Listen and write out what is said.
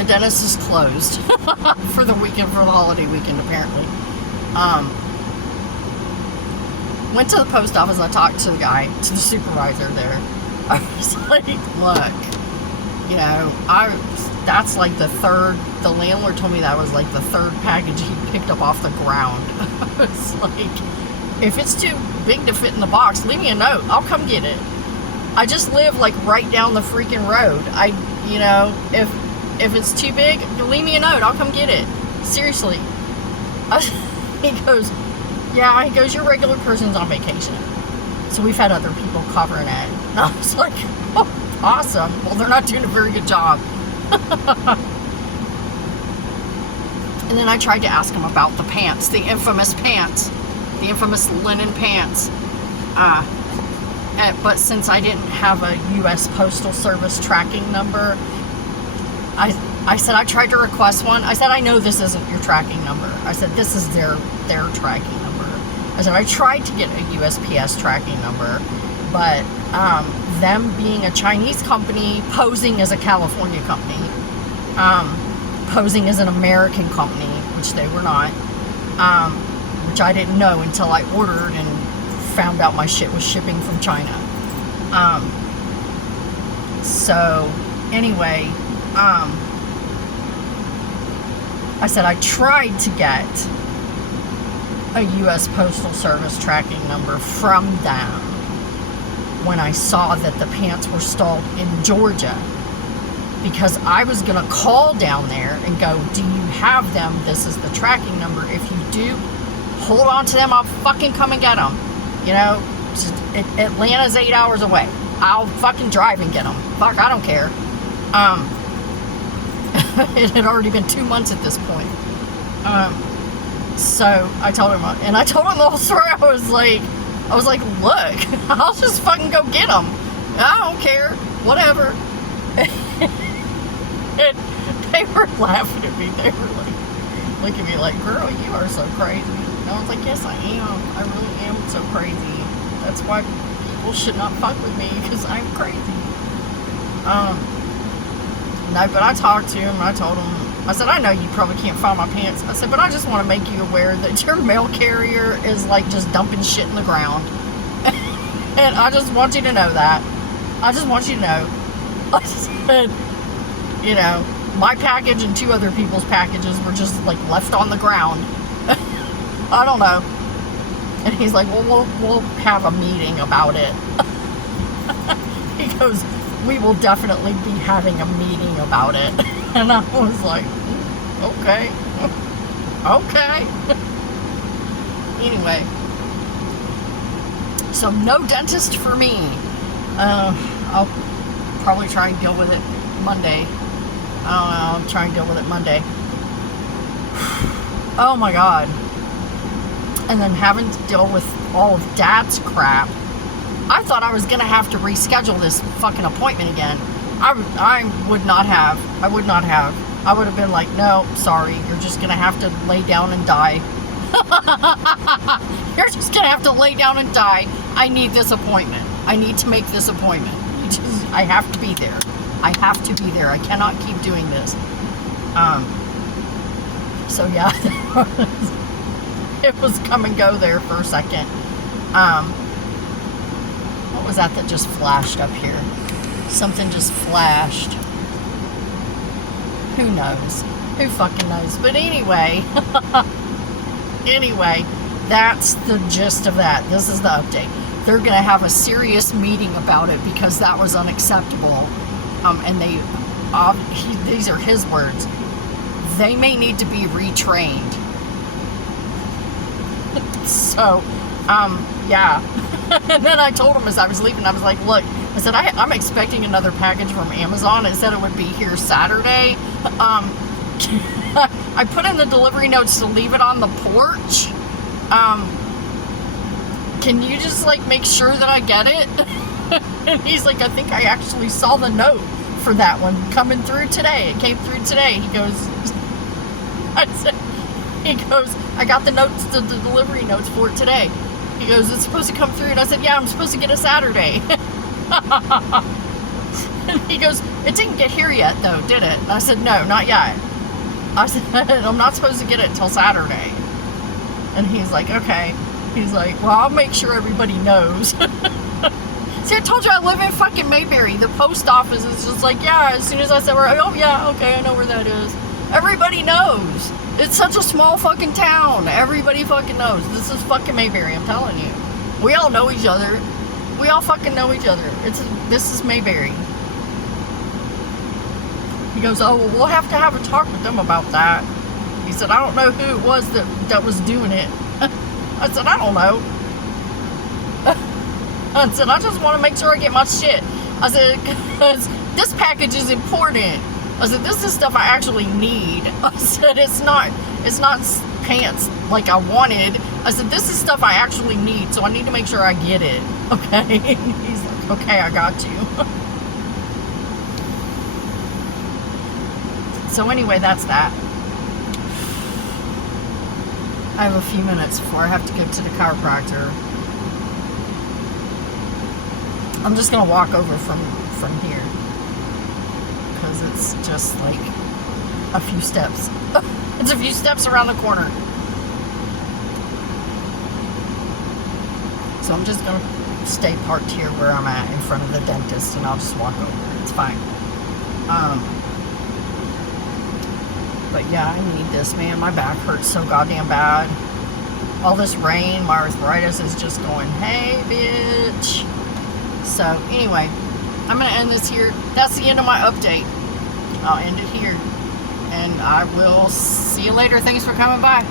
the dentist is closed for the weekend, for the holiday weekend, apparently. Went to the post office. I talked to the guy, to the supervisor there. I was like, look, you know, that's like the landlord told me that was like the third package he picked up off the ground. I was like, if it's too big to fit in the box, leave me a note. I'll come get it. I just live like right down the freaking road. You know, if it's too big, leave me a note. I'll come get it. Seriously. He goes, yeah, he goes, your regular person's on vacation. So we've had other people covering it. And I was like, oh, awesome. Well, they're not doing a very good job. And then I tried to ask him about the pants, the infamous linen pants. But since I didn't have a U.S. Postal Service tracking number, I said I tried to request one. I said, I know this isn't your tracking number. I said, this is their tracking number. I said, I tried to get a USPS tracking number, but them being a Chinese company posing as a California company, posing as an American company, which they were not, which I didn't know until I ordered and found out my shit was shipping from China. So anyway, I said I tried to get a U.S. Postal Service tracking number from them when I saw that the pants were stalled in Georgia, because I was going to call down there and go, do you have them? This is the tracking number. If you do, hold on to them. I'll fucking come and get them. You know, Atlanta's 8 hours away. I'll fucking drive and get them. Fuck, I don't care. It had already been 2 months at this point. So I told him the whole story. I was like, look, I'll just fucking go get them. I don't care. Whatever. And they were laughing at me. They were like, looking at me like, girl, you are so crazy. And I was like, yes, I am. I really am so crazy. That's why people should not fuck with me, because I'm crazy. No, but I talked to him. I told him, I said, I know you probably can't find my pants. I said, but I just want to make you aware that your mail carrier is like just dumping shit in the ground. And I just want you to know that. I just want you to know. I said, you know, my package and 2 other people's packages were just like left on the ground. I don't know. And he's like, well, we'll have a meeting about it. He goes, we will definitely be having a meeting about it. And I was like, okay. Okay. Anyway. So no dentist for me. I'll probably try and deal with it Monday. I don't know. I'll try and deal with it Monday. Oh my God. And then having to deal with all of Dad's crap. I thought I was going to have to reschedule this fucking appointment again. I would not have. I would have been like, no, sorry. You're just going to have to lay down and die. You're just going to have to lay down and die. I need this appointment. I need to make this appointment. I have to be there. I have to be there. I cannot keep doing this. So yeah, it was come and go there for a second. What was that just flashed up here? Something just flashed. Who knows? Who fucking knows? But anyway, that's the gist of that. This is the update. They're going to have a serious meeting about it because that was unacceptable. And these are his words. They may need to be retrained. So, yeah. And then I told him as I was leaving, I was like, look, I said, I'm expecting another package from Amazon. It said it would be here Saturday. I put in the delivery notes to leave it on the porch. Can you just, like, make sure that I get it? And he's like, I think I actually saw the note for that one coming through today. It came through today. He goes, I got the notes, the delivery notes for it today. He goes, it's supposed to come through. And I said, yeah, I'm supposed to get it Saturday. And he goes, it didn't get here yet, though, did it? And I said, no, not yet. I said, I'm not supposed to get it till Saturday. And he's like, okay. He's like, well, I'll make sure everybody knows. See, I told you I live in fucking Mayberry. The post office is just like, yeah, as soon as I said, oh, yeah, okay, I know where that is. Everybody knows. It's such a small fucking town. Everybody fucking knows. This is fucking Mayberry, I'm telling you. We all know each other. We all fucking know each other. This is Mayberry. He goes, oh, well, we'll have to have a talk with them about that. He said, I don't know who it was that was doing it. I said, I don't know. I said, I just want to make sure I get my shit. I said, because this package is important. I said, this is stuff I actually need. I said, it's not pants like I wanted. I said, this is stuff I actually need, so I need to make sure I get it. Okay? He's like, okay, I got you. So anyway, that's that. I have a few minutes before I have to go to the chiropractor. I'm just going to walk over from here. Because it's just like a few steps. It's a few steps around the corner. So I'm just going to stay parked here where I'm at in front of the dentist and I'll just walk over. It's fine. But yeah, I need this, man. My back hurts so goddamn bad. All this rain, my arthritis is just going, hey, bitch. So, anyway, I'm going to end this here. That's the end of my update. I'll end it here. And I will see you later. Thanks for coming by.